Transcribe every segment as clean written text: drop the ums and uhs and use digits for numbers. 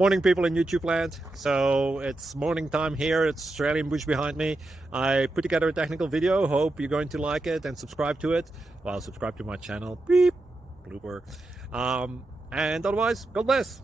Morning, people in YouTube land. So it's morning time here. It's Australian bush behind me. I put together a technical video. Hope you're going to like it and subscribe to it. Well, subscribe to my channel. Beep, blooper. And otherwise, God bless.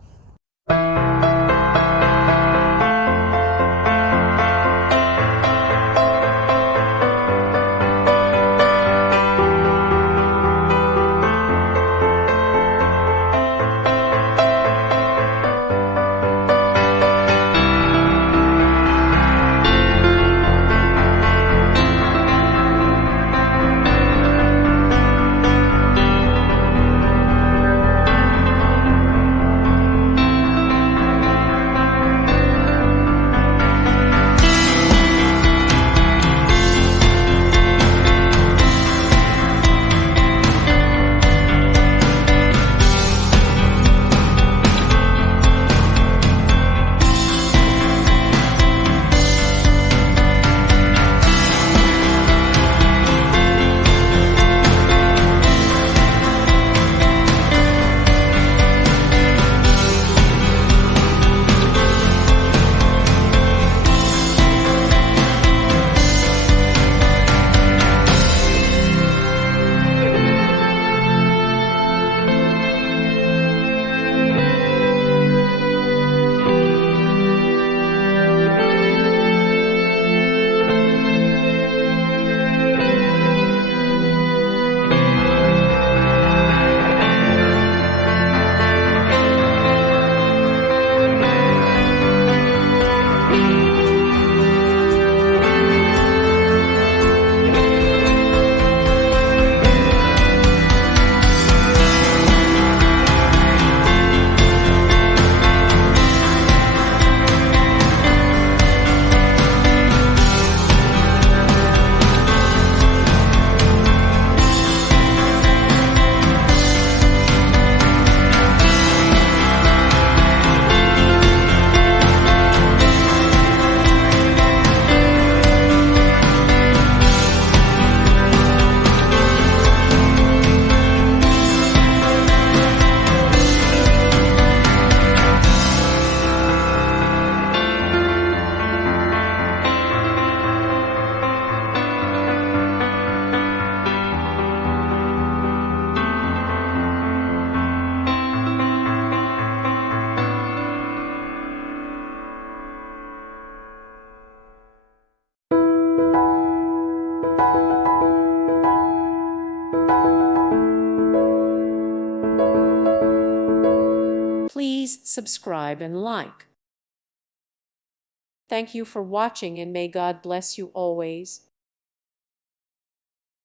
Please subscribe and like. Thank you for watching, and may God bless you always.